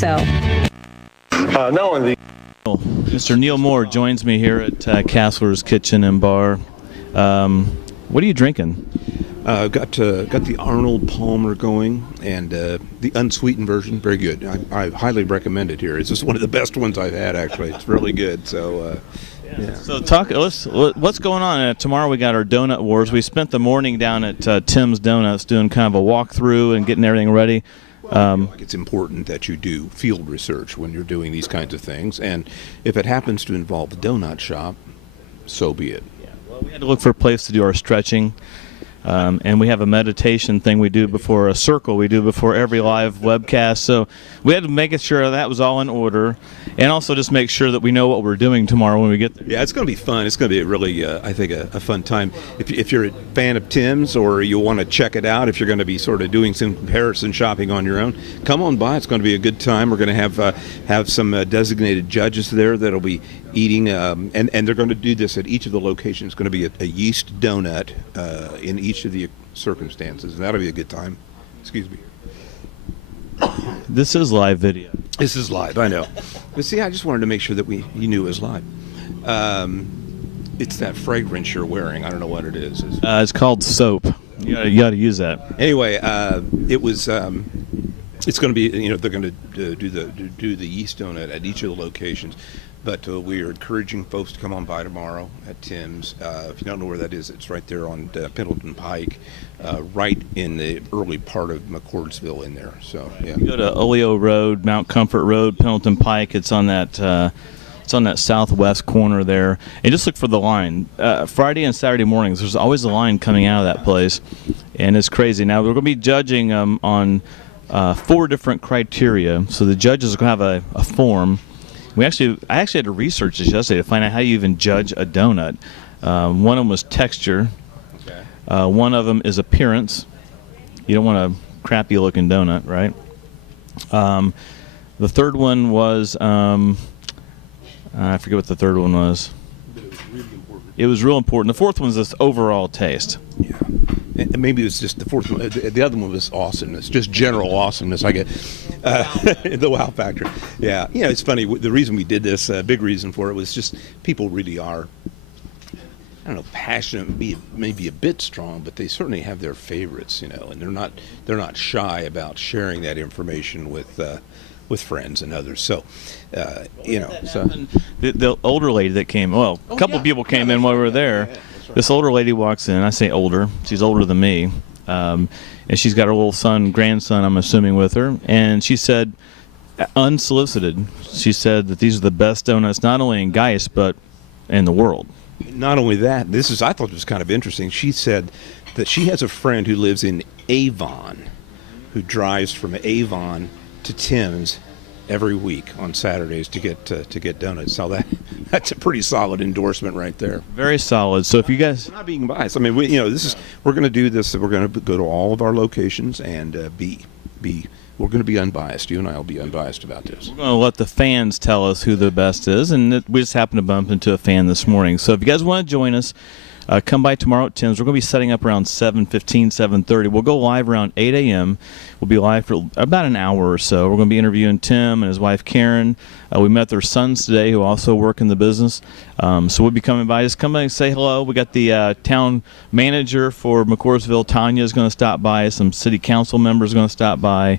So. No, in the Mr. Neal Moore joins me here at Caslers Kitchen and Bar. What are you drinking? Got the Arnold Palmer going, and the unsweetened version, very good. I highly recommend it here. It's just one of the best ones I've had, actually. It's really good. So, yeah. So what's going on? Tomorrow we got our Donut Wars. We spent the morning down at Tim's Donuts doing kind of a walkthrough and getting everything ready. It's important that you do field research when you're doing these kinds of things, and if it happens to involve a donut shop, so be it. Yeah, well, we had to look for a place to do our stretching, and we have a meditation thing we do before a circle we do before every live webcast, so we had to make sure that was all in order, and also just make sure that we know what we're doing tomorrow when we get there. Yeah, it's going to be fun. It's going to be a really, I think, a fun time. If you're a fan of Tim's, or you want to check it out, if you're going to be sort of doing some comparison shopping on your own, come on by. It's going to be a good time. We're going to have some designated judges there that'll be eating, and they're going to do this at each of the locations. It's going to be a yeast donut in each of the circumstances, and that'll be a good time. Excuse me. This is live video. This is live, I know. But see, I just wanted to make sure that you knew it was live. It's that fragrance you're wearing. I don't know what it is. It's called soap. You got to use that. Anyway, it was. It's going to be. They're going to do the yeast donut at each of the locations. But we are encouraging folks to come on by tomorrow at Tim's. If you don't know where that is, it's right there on Pendleton Pike, right in the early part of McCordsville in there. So, yeah. You go to Oleo Road, Mount Comfort Road, Pendleton Pike. It's on that southwest corner there. And just look for the line. Friday and Saturday mornings, there's always a line coming out of that place, and it's crazy. Now, we're going to be judging on 4 different criteria. So the judges are going to have a form. I actually had to research this yesterday to find out how you even judge a donut. One of them was texture. Okay. One of them is appearance. You don't want a crappy looking donut, right? The third one was I forget what the third one was. But it was really important. It was real important. The fourth one's this overall taste. Yeah. And maybe it was just the fourth one. The other one was awesomeness, just general awesomeness. I get the wow factor. Yeah, it's funny. The reason we did this, big reason for it, was just people really are, I don't know, passionate, maybe a bit strong, but they certainly have their favorites, and they're not shy about sharing that information with friends and others. So, so the older lady that came, a couple people came in while we were there. Yeah. This older lady walks in. I say older. She's older than me. And she's got her little grandson, I'm assuming, with her. And she said, unsolicited, she said that these are the best donuts, not only in Geist, but in the world. Not only that, I thought it was kind of interesting. She said that she has a friend who lives in Avon, who drives from Avon to Tim's every week on Saturdays to get donuts. So that's a pretty solid endorsement right there. Very solid. So if you guys, we're not being biased. I mean, we're going to do this. We're going to go to all of our locations and we're going to be unbiased. You and I will be unbiased about this. We're going to let the fans tell us who the best is, and we just happened to bump into a fan this morning. So if you guys want to join us, come by tomorrow at Tim's. We're going to be setting up around 7:15, 7:30. We'll go live around 8 a.m. We'll be live for about an hour or so. We're going to be interviewing Tim and his wife Karen. We met their sons today who also work in the business. So we'll be coming by. Just come by and say hello. We got the town manager for McCordsville, Tanya, is going to stop by. Some city council members are going to stop by.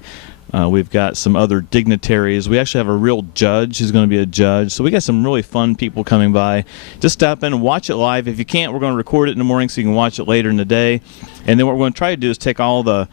We've got some other dignitaries. We actually have a real judge who's going to be a judge. So we got some really fun people coming by. Just stop in and watch it live. If you can't, we're going to record it in the morning so you can watch it later in the day. And then what we're going to try to do is take all the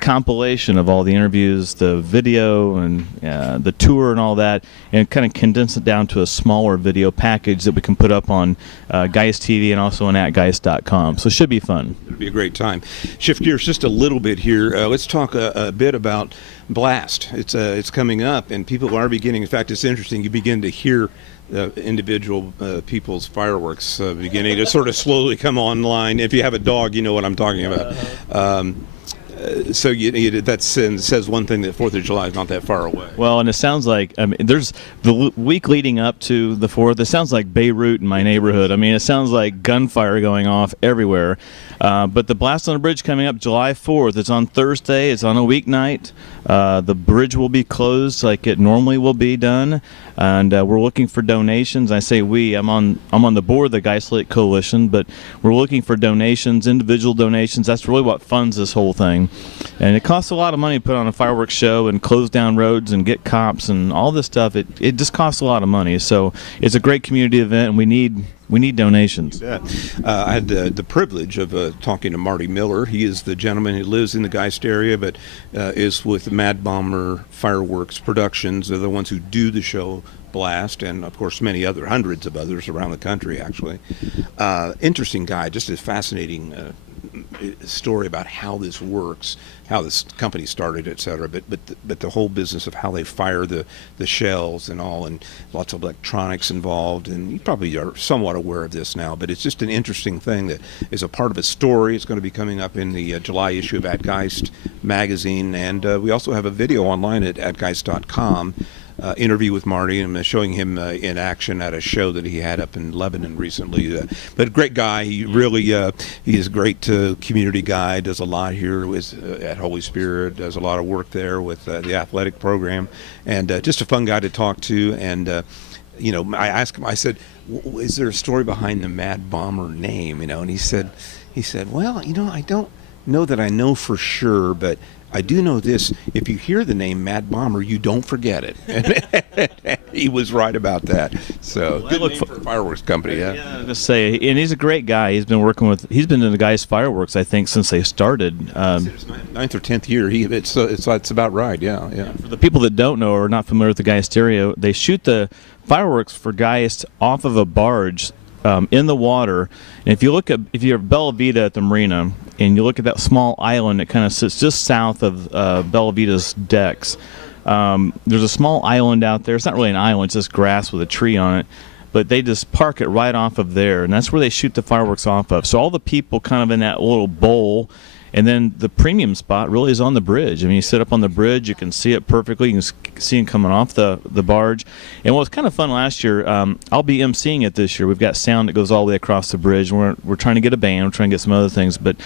compilation of all the interviews, the video, and the tour and all that, and kind of condense it down to a smaller video package that we can put up on GeistTV and also on @geist.com. So it should be fun. It'll be a great time. Shift gears just a little bit here. Let's talk a bit about Blast. It's coming up, and people are beginning. In fact, it's interesting. You begin to hear individual people's fireworks beginning to sort of slowly come online. If you have a dog, you know what I'm talking about. So that says one thing, that 4th of July is not that far away. Well, and it sounds like, I mean, there's the week leading up to the 4th, it sounds like Beirut in my neighborhood. I mean, it sounds like gunfire going off everywhere. But the Blast on the Bridge coming up July 4th. It's on Thursday. It's on a weeknight. The bridge will be closed like it normally will be done. And we're looking for donations. I say we. I'm on the board of the Geist Coalition, but we're looking for donations, individual donations. That's really what funds this whole thing. And it costs a lot of money to put on a fireworks show and close down roads and get cops and all this stuff. It just costs a lot of money. So it's a great community event, and we need donations. Yeah. I had the privilege of talking to Marty Miller. He is the gentleman who lives in the Geist area, but is with Mad Bomber Fireworks Productions. They're the ones who do the show Blast, and of course many other hundreds of others around the country, actually. Interesting guy, just a fascinating story about how this works, how this company started, etc. But the whole business of how they fire the shells and all, and lots of electronics involved. And you probably are somewhat aware of this now, but it's just an interesting thing that is a part of a story. It's going to be coming up in the July issue of At Geist magazine, and we also have a video online at atgeist.com. Interview with Marty, and I'm showing him in action at a show that he had up in Lebanon recently. But a great guy. He really he is a great community guy. Does a lot here at Holy Spirit. Does a lot of work there with the athletic program, and just a fun guy to talk to. And I asked him. I said, "Is there a story behind the Mad Bomber name?" And he said, "Well, I don't know that I know for sure, but I do know this: if you hear the name Mad Bomber, you don't forget it." He was right about that. So good name for a fireworks company. Yeah, just say, and he's a great guy. He's been in the Geist Fireworks, I think, since they started. It's 9th or 10th year. It's about right. Yeah. For the people that don't know or are not familiar with the Geist area, they shoot the fireworks for Geist off of a barge in the water. And if you're at Bella Vita at the marina, and you look at that small island that kind of sits just south of Bella Vita's decks, there's a small island out there. It's not really an island, it's just grass with a tree on it. But they just park it right off of there, and that's where they shoot the fireworks off of. So all the people kind of in that little bowl, and then the premium spot really is on the bridge. I mean, you sit up on the bridge, you can see it perfectly. You can see them coming off the barge. And what was kind of fun last year, I'll be emceeing it this year. We've got sound that goes all the way across the bridge. We're trying to get a band. We're trying to get some other things. But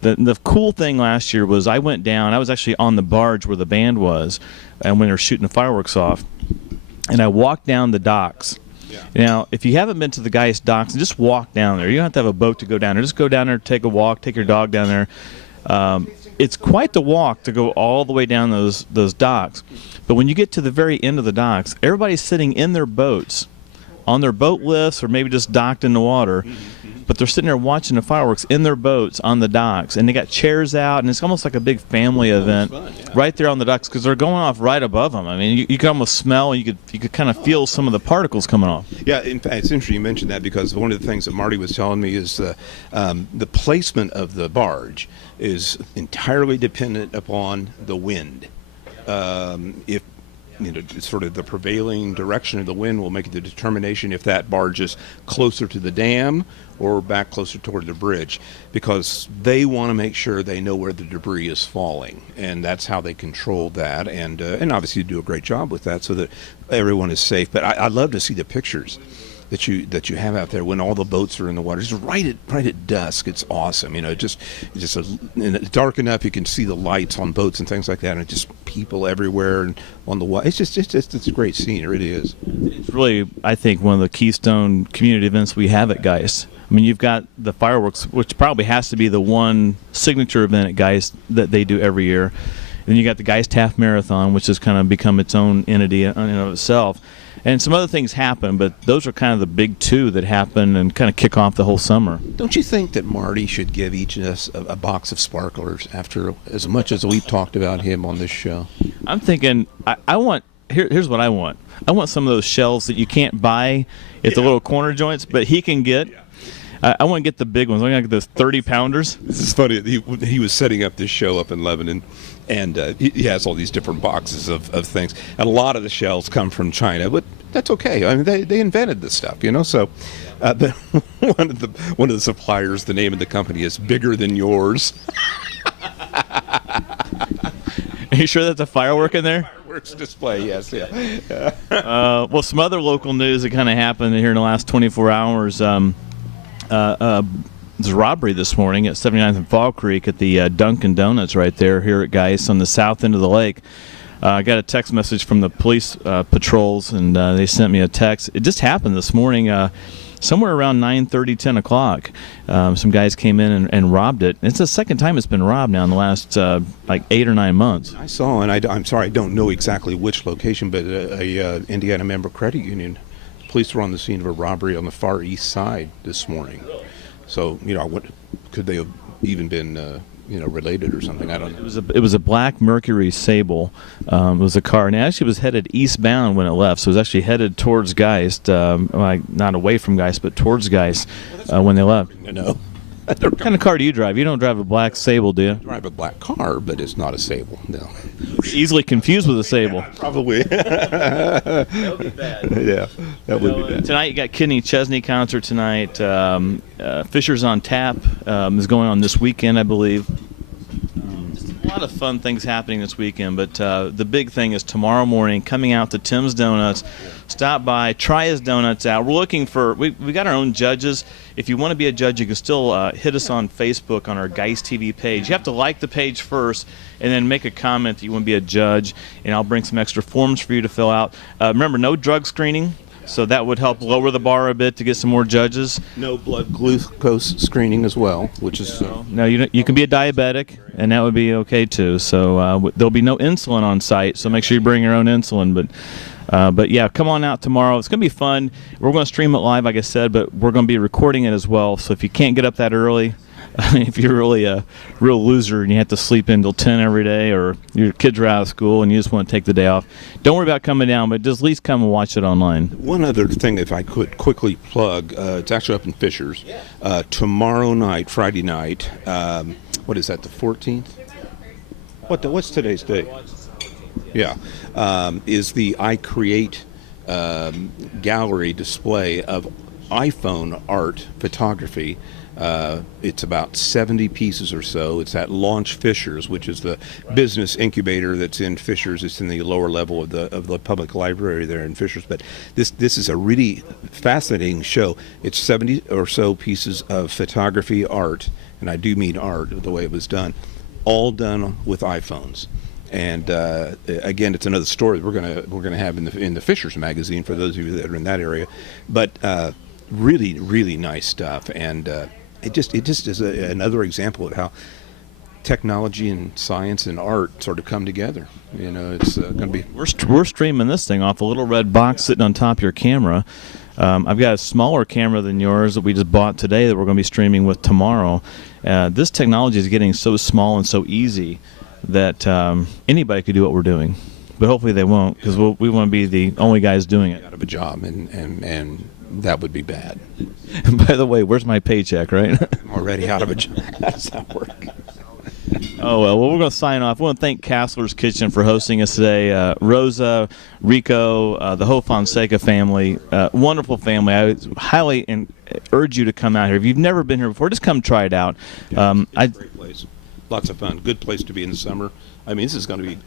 the cool thing last year was I went down. I was actually on the barge where the band was, and when they were shooting the fireworks off. And I walked down the docks. Yeah. Now, if you haven't been to the Geist docks, just walk down there. You don't have to have a boat to go down there. Just go down there, take a walk, take your dog down there. It's quite the walk to go all the way down those docks. But when you get to the very end of the docks, everybody's sitting in their boats, on their boat lifts, or maybe just docked in the water. But they're sitting there watching the fireworks in their boats on the docks, and they got chairs out, and it's almost like a big family event right there on the docks because they're going off right above them. I mean, you could almost smell, and you could kind of feel some of the particles coming off. Yeah, in fact, it's interesting you mentioned that because one of the things that Marty was telling me is the placement of the barge is entirely dependent upon the wind. If sort of the prevailing direction of the wind will make the determination if that barge is closer to the dam or back closer toward the bridge, because they want to make sure they know where the debris is falling, and that's how they control that, and obviously do a great job with that so that everyone is safe. But I love to see the pictures that you have out there when all the boats are in the water. Just right at dusk. It's awesome. And it's dark enough you can see the lights on boats and things like that, and just people everywhere and on the water. It's a great scene. It really is. It's really, I think, one of the keystone community events we have at Geist. I mean, you've got the fireworks, which probably has to be the one signature event at Geist that they do every year. And then you got the Geist Half Marathon, which has kind of become its own entity in and of itself. And some other things happen, but those are kind of the big two that happen and kind of kick off the whole summer. Don't you think that Marty should give each of us a box of sparklers after as much as we've talked about him on this show? I'm thinking, here's what I want. I want some of those shells that you can't buy at the little corner joints, but he can get. I want to get the big ones. I want to get those 30-pounders. This is funny. He was setting up this show up in Lebanon, and he has all these different boxes of things. And a lot of the shells come from China, but that's okay. I mean, they invented this stuff, So, but one of the suppliers, the name of the company is Bigger Than Yours. you sure that's a firework in there? Fireworks display, yes, yeah. Well, some other local news that kind of happened here in the last 24 hours. There's a robbery this morning at 79th and Fall Creek at the Dunkin' Donuts right there here at Geist on the south end of the lake. I got a text message from the police patrols, and they sent me a text. It just happened this morning, somewhere around 9:30, 10 o'clock. Some guys came in and robbed it. It's the second time it's been robbed now in the last like 8 or 9 months. I saw, and I'm sorry, I don't know exactly which location, but a Indiana member credit union. Police were on the scene of a robbery on the far east side this morning. So, what could they have even been, related or something? I don't know. It was a black Mercury Sable. It was a car, and it actually was headed eastbound when it left. So it was actually headed towards Geist, not away from Geist, but towards Geist when they left. No. What kind of car do you drive? You don't drive a black Sable, do you? I drive a black car, but it's not a Sable. No. Easily confused with a Sable. Probably. That would be bad. Yeah, that would be bad. Tonight you got Kenny Chesney concert tonight. Fisher's on Tap is going on this weekend, I believe. Just a lot of fun things happening this weekend, but the big thing is tomorrow morning coming out to Tim's Donuts. Stop by, try his donuts out. We're looking for, we got our own judges. If you want to be a judge, you can still hit us on Facebook on our GeistTV page. You have to like the page first and then make a comment that you want to be a judge, and I'll bring some extra forms for you to fill out. Remember, no drug screening, so that would help lower the bar a bit to get some more judges. No blood glucose screening as well, which is... No, you can be a diabetic, and that would be okay too. So there'll be no insulin on site, so make sure you bring your own insulin. But yeah, come on out tomorrow. It's going to be fun. We're going to stream it live, like I said, but we're going to be recording it as well. So if you can't get up that early, if you're really a real loser and you have to sleep in till 10 every day, or your kids are out of school and you just want to take the day off, don't worry about coming down, but just at least come and watch it online. One other thing, if I could quickly plug, it's actually up in Fishers. Tomorrow night, Friday night, what is that, the 14th? What's today's date? Yeah, is the I Create gallery display of iPhone art photography. It's about 70 pieces or so. It's at Launch Fishers, which is the business incubator that's in Fishers. It's in the lower level of the public library there in Fishers. But this is a really fascinating show. It's 70 or so pieces of photography art, and I do mean art, the way it was done, all done with iPhones. And again, it's another story we're gonna have in the Fishers magazine for those of you that are in that area. But really, really nice stuff, and it just is another example of how technology and science and art sort of come together. It's going to be. We're streaming this thing off a little red box sitting on top of your camera. I've got a smaller camera than yours that we just bought today that we're going to be streaming with tomorrow. This technology is getting so small and so easy that anybody could do what we're doing, but hopefully they won't, because we want to be the only guys doing it. Out of a job, and that would be bad. By the way, where's my paycheck, right? I'm already out of a job. How does that work? Oh, well, we're going to sign off. I want to thank Caslers Kitchen for hosting us today. Rosa, Rico, the whole Fonseca family, wonderful family. I highly urge you to come out here. If you've never been here before, just come try it out. It's a great place. Lots of fun. Good place to be in the summer. I mean, this is going to be,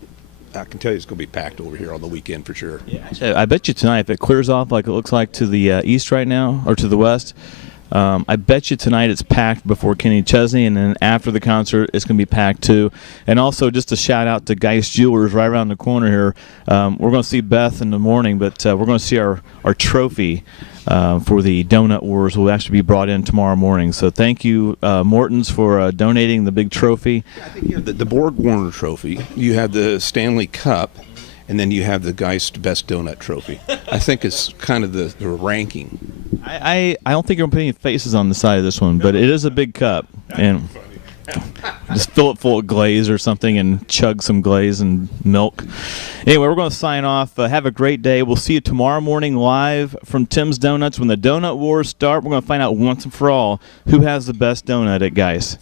I can tell you it's going to be packed over here on the weekend for sure. Yeah, I bet you tonight, if it clears off like it looks like to the east right now, or to the west, I bet you tonight it's packed before Kenny Chesney, and then after the concert it's going to be packed too. And also just a shout out to Geist Jewelers right around the corner here. We're going to see Beth in the morning, but we're going to see our trophy for the Donut Wars will actually be brought in tomorrow morning. So thank you, Morton's, for donating the big trophy. I think you have the Borg Warner trophy, you have the Stanley Cup, and then you have the Geist Best Donut Trophy. I think it's kind of the ranking. I don't think you're going to put any faces on the side of this one, but it is a big cup. And just fill it full of glaze or something and chug some glaze and milk. Anyway, we're going to sign off. Have a great day. We'll see you tomorrow morning live from Tim's Donuts. When the Donut Wars start, we're going to find out once and for all who has the best donut at Geist.